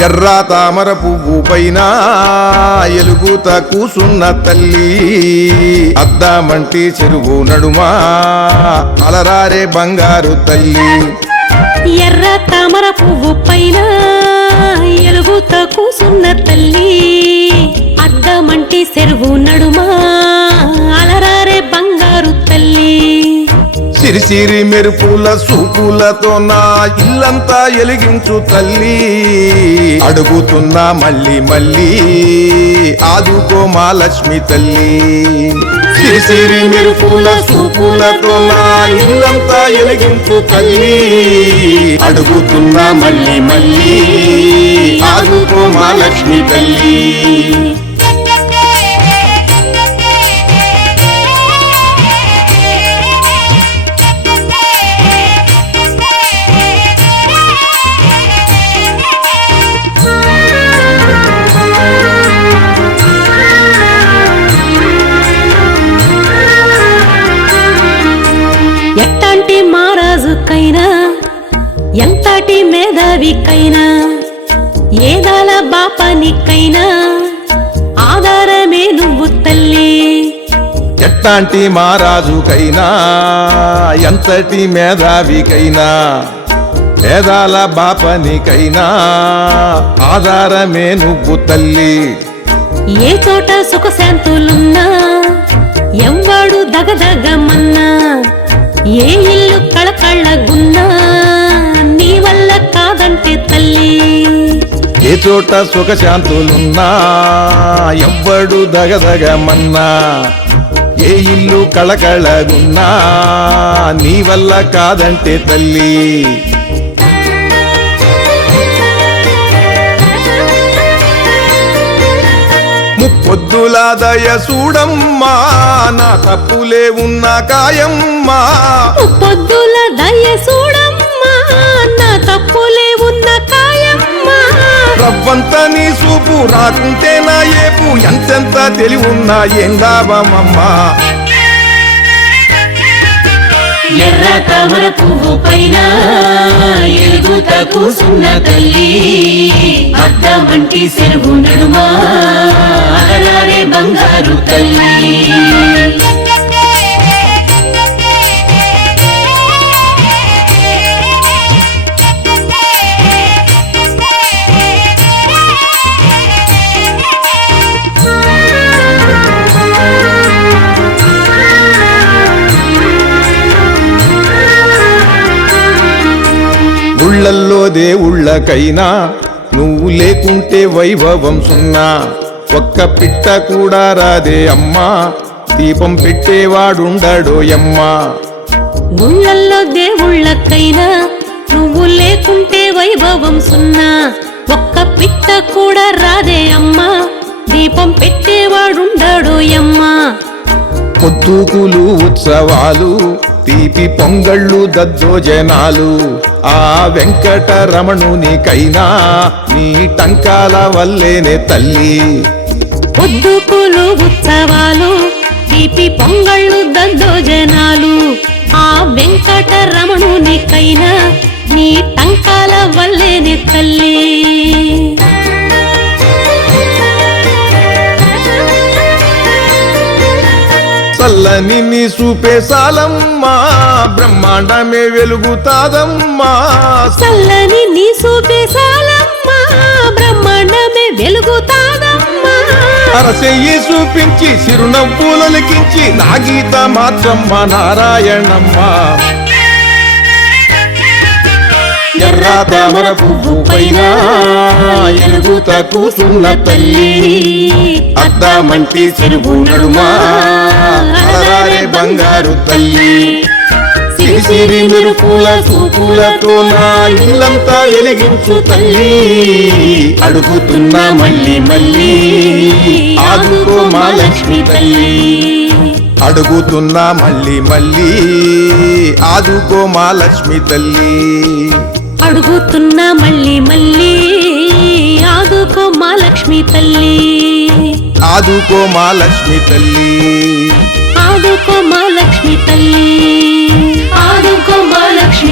ఎర్ర తామర పువ్వు పైన ఎలుగుత కూసున్న తల్లి అద్దామంటి చెరువు నడుమా అలరారే బంగారు తల్లి ఎర్ర తామర పువ్వు పైన ఎలుగుత కూసున్న తల్లి అద్దామంటి చెరువు నడుమా అలరారే బంగారు తల్లి సిరిసిరి మెరుపుల సూపులతో నా ఇల్లంతా ఎలిగించు తల్లి అడుగుతున్నా మళ్ళీ మళ్ళీ ఆదుకో మా లక్ష్మి తల్లి సిరిసిరి మెరుపుల సూపులతో నా ఇల్లంతా ఎలిగించు తల్లి అడుగుతున్నా మళ్ళీ మళ్ళీ ఆదుకో మా లక్ష్మి తల్లి ఎట్టాంటి మహారాజుకైనా ఎంతటి మేధావికైనా ఏదాల బాపానికైనా ఆధారమే నువ్వు తల్లి ఎట్టాంటి మహారాజుకైనా ఎంతటి మేధావికైనా పేదాల బాపనికైనా ఆధారమే నువ్వు తల్లి ఏ చోట సుఖశాంతులున్నా ఎవ్వడు దగదగమన్నా ఏ ఇల్లు కళకళ్ళగున్నా నీ వల్ల కాదంటే తల్లి ఏ చోట సుఖశాంతులున్నా ఎవ్వడు దగదగమన్నా ఏ ఇల్లు కళకళగున్నా నీ వల్ల కాదంటే తల్లి ముప్పొద్దుల దయ చూడమ్మా నా తప్పులే ఉన్న కాయమ్మా పొద్దుల దయ చూడమ్మా నా తప్పులే ఉన్న కాయమ్మా రవ్వంత నీ చూపు రాకుంటే నా ఏపు ఎంతెంత తెలివున్నా ఏం లాభమమ్మా ఎర్ర తామర పువ్వు పైన ఎలుగుత కూసున్న తల్లి అద్దామంటి చెరువు నడుమా అలరారే బంగారు తల్లి ఊళ్ళల్లో దేవుళ్ళకైనా నువ్వు లేకుంటే వైభవం సున్నా ఒక్క పిట్ట కూడా రాదే అమ్మా దీపం పెట్టేవాడుండడోయమ్మా గుళ్ళల్లో దేవుళ్ళకైనా నువ్వు లేకుంటే వైభవం సున్నా ఒక్క పిట్ట కూడా రాదే అమ్మా దీపం పెట్టేవాడుండడోయమ్మా పొద్దుకులు ఉత్సవాలు తీపి పొంగళ్ళు దద్దోజనాలు ఆ వెంకటరమణునికైనా నీ టంకాల వల్లేనే తల్లి పొద్దుకులు ఉత్సవాలు తీపి పొంగళ్ళు దద్దోజనాలు ఆ వెంకటరమణునికైనా నీ టంకాల వల్లేనే తల్లి చల్లని నీ చూపే సాలమ్మా బ్రహ్మాండమే వెలుగుతాదమ్మా చల్లని నీ చూపే సాలమ్మా బ్రహ్మాండమే వెలుగుతాదమ్మా అరసెయ్యి చూపించి చిరునవ్వులకించి నా గీత మార్చమ్మ నారాయణమ్మ ఎర్ర తామర పువ్వు పైన ఎలుగుత కూసున్న తల్లి అద్దామంటి చెరువు నడుమా అలరారే బంగారు తల్లి సిరిసిరి మెరుపుల చూపులతో నా ఇల్లంతా ఎలిగించు తల్లి అడుగుతున్నా మళ్ళీ మళ్ళీ ఆదుకో మా లక్ష్మి తల్లి అడుగుతున్నా మళ్ళీ మళ్ళీ ఆదుకో మా లక్ష్మి తల్లి అడుగుతున్నా మళ్ళీ మళ్ళీ ఆదుకో మా లక్ష్మి తల్లి ఆదుకో మా లక్ష్మి తల్లి ఆదుకో మా లక్ష్మి తల్లి ఆదుకో మా లక్ష్మి